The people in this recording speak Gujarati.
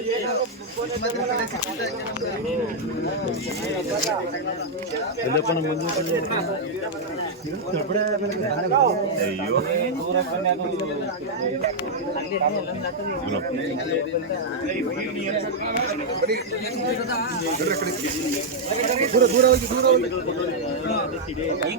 ದೂರ ದೂರ ಹೋಗಿ ದೂರ ಹೋಗಿ ಭಯ